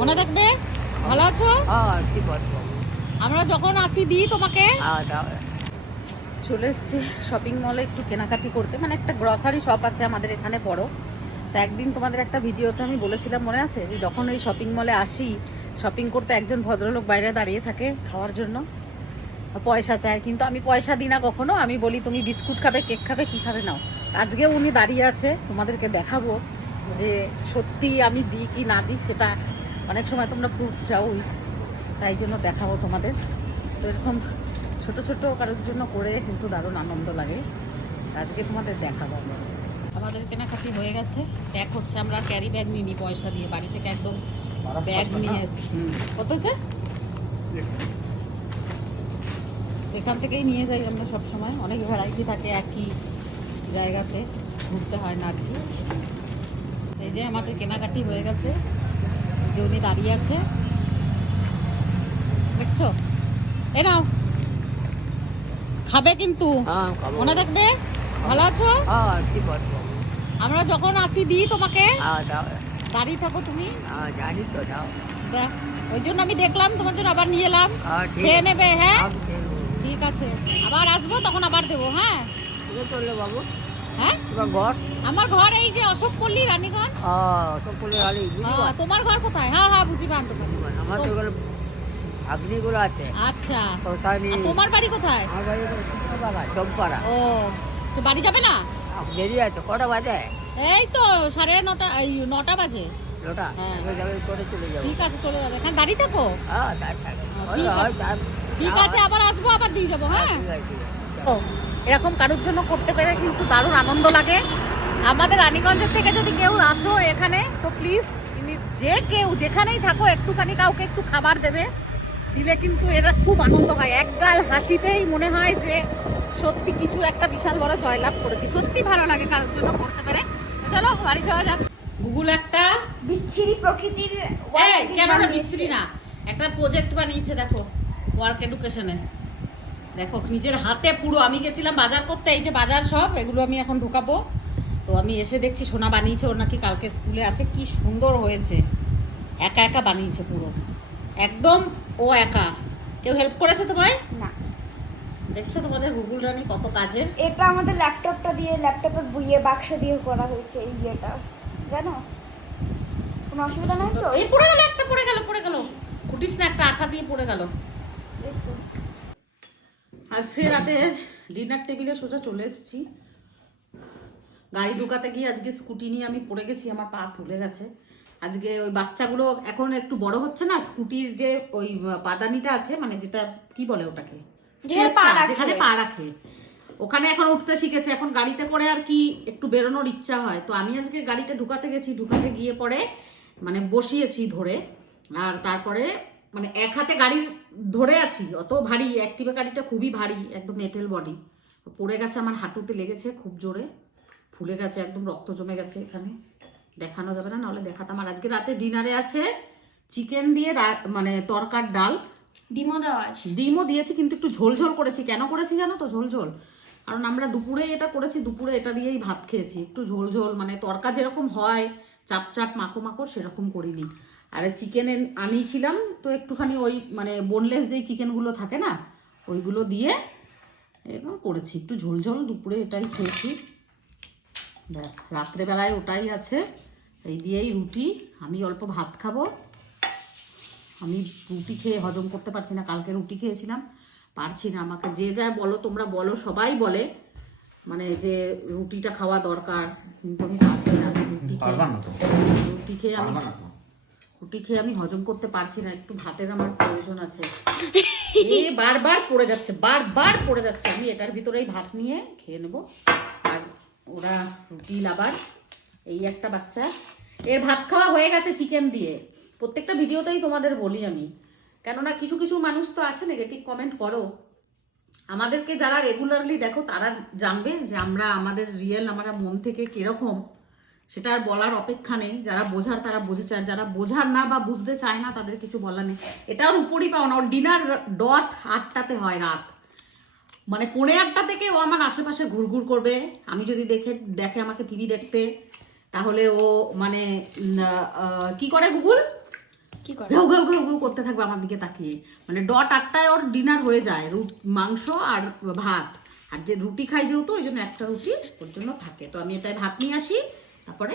মনে থাকবে? ভালো আছো? আমরা যখন আসি দিই তোমাকে। চলে এসছি শপিং মলে একটু কেনাকাটি করতে, মানে একটা গ্রসারি শপ আছে আমাদের এখানে বড়। তো একদিন তোমাদের একটা ভিডিওতে আমি বলেছিলাম, মনে আছে, যে যখন এই শপিং মলে আসি শপিং করতে একজন ভদ্রলোক বাইরে দাঁড়িয়ে থাকে খাওয়ার জন্য, পয়সা চায়, কিন্তু আমি পয়সা দিই না কখনো। আমি বলি তুমি বিস্কুট খাবে, কেক খাবে, কি খাবে নাও। আজকেও উনি দাঁড়িয়ে আছে, তোমাদেরকে দেখাবো যে সত্যি আমি দিই কি না দিই। সেটা অনেক সময় তোমরা প্রুফ চাও, তাই জন্য দেখাবো তোমাদের। তো এরকম ছোট ছোট কারোর জন্য করে কিন্তু দারুণ আনন্দ লাগে। আজকে তোমাদের দেখাবো। আমাদের কেনাকাটি হয়ে গেছে, প্যাক হচ্ছে। আমরা ক্যারি ব্যাগ নিই পয়সা দিয়ে, বাড়ি থেকে একদম ব্যাগ নিয়ে এসেছি। কত হচ্ছে? এখান থেকেই নিয়ে যাই আমরা সব সময়। অনেক ভ্যারাইটি থাকে, একই জায়গাতে ঘুরতে হয় না আর কি। এই যে আমাদের কেনাকাটি হয়ে গেছে, যে উনি দাঁড়িয়ে আছে দেখছো। এ নাও, খাবে কিন্তু, মনে থাকবে? ভালো আছো? আমরা যখন আসি দিই তোমাকে, দাঁড়িয়ে থাকো তুমি। ওই জন্য আমি দেখলাম তোমার জন্য, আবার নিয়ে এলাম। খেয়ে নেবে? হ্যাঁ ঠিক আছে, আবার আসবো তখন আবার দেবো। হ্যাঁ বাবু, হ্যাঁ আমার ঘর এই যে অশোক পল্লী, রানীগঞ্জ। তোমার ঘর কোথায়? হ্যাঁ হ্যাঁ বুঝি বান তো। আমার তো আগ্নিগুলো আছে। আচ্ছা, তোমার বাড়ি কোথায়? আমার বাড়ি চম্পাড়া। ও, তো বাড়ি যাবে না? দেরি আছে, কটা বাজে? এই তো 9:30, 9টা বাজে। হ্যাঁ চলে যাবো। ঠিক আছে, চলে যাবে, এখানে দাঁড়িয়ে থাকো। ঠিক আছে, আবার আসবো, আবার দিয়ে যাবো। হ্যাঁ এরকম কারোর জন্য করতে পেরে কিন্তু দারুণ আনন্দ লাগে। আমাদের রানীগঞ্জের থেকে যদি কেউ আসো এখানে, তো প্লিজ যে কেউ যেখানেই থাকো একটুখানি কাউকে একটু খাবার দেবে, দিলে কিন্তু এরা খুব আনন্দ হয়। একগাল হাসিতেই মনে হয় যে সত্যি কিছু একটা বিশাল বড় জয়লাভ করেছি। সত্যি ভালো লাগে কারোর জন্য করতে পেরে। চলো বাড়ি যাওয়া যাক। গুগল একটা বিচ্ছিরি প্রকৃতির ক্যামেরা, বিচ্ছিরি না, একটা প্রজেক্ট বানিয়েছে দেখো, ওয়ার্ক এডুকেশনে। দেখো নিজের হাতে পুরো, আমি গেছিলাম বাজার করতে, এই যে বাজার সব এগুলো আমি এখন ঢুকাবো। তো আমি এসে দেখছি সোনা বানিয়েছে, ওর নাকি কালকে স্কুলে আছে। কি সুন্দর হয়েছে, একা একা বানিয়েছে পুরো, একদম ও একা। কেউ হেল্প করেছে তোমায়? না। দেখছো তোমাদের গুগল রানী কত কাজের। এটা আমাদের ল্যাপটপটা দিয়ে, ল্যাপটপের বইয়ে বাক্স দিয়ে করা হয়েছে এই ইয়েটা, জানো? কোনো অসুবিধা নাই তো? এই পড়ে গেল, একটা পড়ে গেল। কুটিস না, একটা আঠা দিয়ে পড়ে গেল। আজকে রাতে ডিনার টেবিলে সোজা চলে এসেছি। গাড়ি ঢুকাতে গিয়ে আজকে স্কুটি নিয়ে আমি পড়ে গেছি, আমার পা ফুলে গেছে। আজকে ওই বাচ্চাগুলো এখন একটু বড় হচ্ছে না, স্কুটির যে ওই পাদানিটা আছে, মানে যেটা কি বলে ওটাকে, যেখানে পা রাখে, ওখানে এখন উঠতে শিখেছে। এখন গাড়িতে করে আর কি একটু বেরোনোর ইচ্ছা হয়। তো আমি আজকে গাড়িটা ঢুকাতে গেছি, ঢুকাতে গিয়ে পরে মানে বসিয়েছি ধরে, আর তারপরে মানে এক হাতে গাড়ি ধরে আছি, অত ভারী অ্যাক্টিভা গাড়িটা, খুবই ভারী, একদম মেটেল বডি। পড়ে গেছে, আমার হাঁটুতে লেগেছে খুব জোরে, ফুলে গেছে, একদম রক্ত জমে গেছে এখানে। দেখানো যাবে না, নাহলে দেখাতাম। আর আজকে রাতে ডিনারে আছে চিকেন দিয়ে মানে তরকার ডাল, ডিমও দেওয়া আছে। ডিমও দিয়েছি, কিন্তু একটু ঝোল ঝোল করেছি। কেন করেছি জানো তো? ঝোল ঝোল, কারণ আমরা দুপুরে এটা করেছি, দুপুরে এটা দিয়েই ভাত খেয়েছি। একটু ঝোল ঝোল, মানে তরকা যেরকম হয় চাপ চাপ মাখো মাখো, সেরকম করিনি। আর চিকেন আনিয়েছিলাম তো একটুখানি ওই মানে বোনলেস যেই চিকেনগুলো থাকে না, ওইগুলো দিয়ে এরকম করেছি, একটু ঝোল ঝোল। দুপুরে এটাই খেয়েছি, ব্যাস। রাত্রেবেলায় ওটাই আছে, এই দিয়েই রুটি। আমি অল্প ভাত খাবো, আমি রুটি খেয়ে হজম করতে পারছি না। কালকে রুটি খেয়েছিলাম, পারছি না। আমাকে যে যা বলো, তোমরা বলো, সবাই বলে মানে যে রুটিটা খাওয়া দরকার, কিন্তু আমি পারছি না। রুটি খেয়ে আমি হজম করতে পারছি না। একটু ভাতের আমার প্রয়োজন আছে। বারবার পড়ে যাচ্ছে, বারবার পড়ে যাচ্ছে। আমি এটার ভিতরেই ভাত নিয়ে খেয়ে নেবো। আর ওরা রুটি লাভার। এই একটা বাচ্চা, এর ভাত খাওয়া হয়ে গেছে চিকেন দিয়ে। প্রত্যেকটা ভিডিওতেই তোমাদের বলি আমি, কেননা কিছু কিছু মানুষ তো আছে নেগেটিভ কমেন্ট করো। আমাদেরকে যারা রেগুলারলি দেখো তারা জানবে যে আমরা আমাদের রিয়েল, আমরা মন থেকে কিরকম, সেটা আর বলার অপেক্ষা নেই। যারা বোঝার তারা বুঝেছে, আর যারা বোঝার না বা বুঝতে চায় না তাদের কিছু বলার নেই। এটা ওর উপরই পাও না। ওর ডিনার ডট 8টাতে হয় রাত, মানে 8:45 থেকে ও আমার আশেপাশে ঘুরঘুর করবে। আমি যদি দেখে আমাকে টিভি দেখতে, তাহলে ও মানে কি করে গুগল কি করে ঘেউ ঘেউ ঘেউ ঘেউ করতে থাকবে আমার দিকে তাকিয়ে, মানে ডট 8টায় ওর ডিনার হয়ে যায়, মাংস আর ভাত, আর যে রুটি খাই যেহেতু ওই জন্য একটা রুটি ওর জন্য থাকে, তো আমি এটাই ভাত নিয়ে আসি, তারপরে